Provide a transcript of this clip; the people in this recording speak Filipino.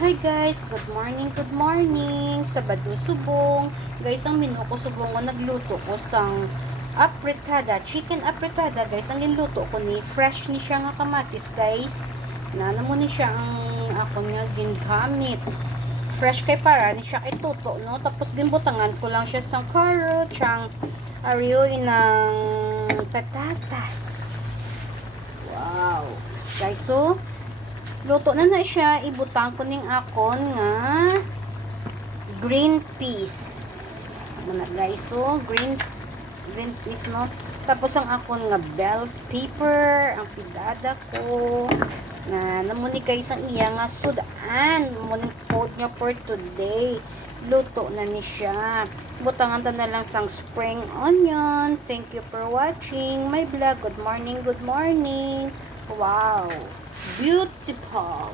Hi guys, good morning, good morning. Sabad ni subong. Guys, ang menu ko subong ko nagluto ko sang apretada, chicken apretada guys. Ang ginluto ko ni fresh ni siya nga kamatis guys. Na namo ni siya ang ako nga gingamit. Fresh kay para ni siya ituto no. Tapos ginbutangan ko lang siya sang carrot, sang arioy ng patatas. Wow. Guys, so luto na siya, ibutang ko ning akon nga green peas. Muna guys, so green peas no. Tapos ang akon nga bell pepper, ang pidada ko na namuni guys ang iya nga sudan. Muning food niya for today. Luto na ni siya. Butangan ta na lang sang spring onion. Thank you for watching my vlog. Good morning, good morning. Wow. Beautiful.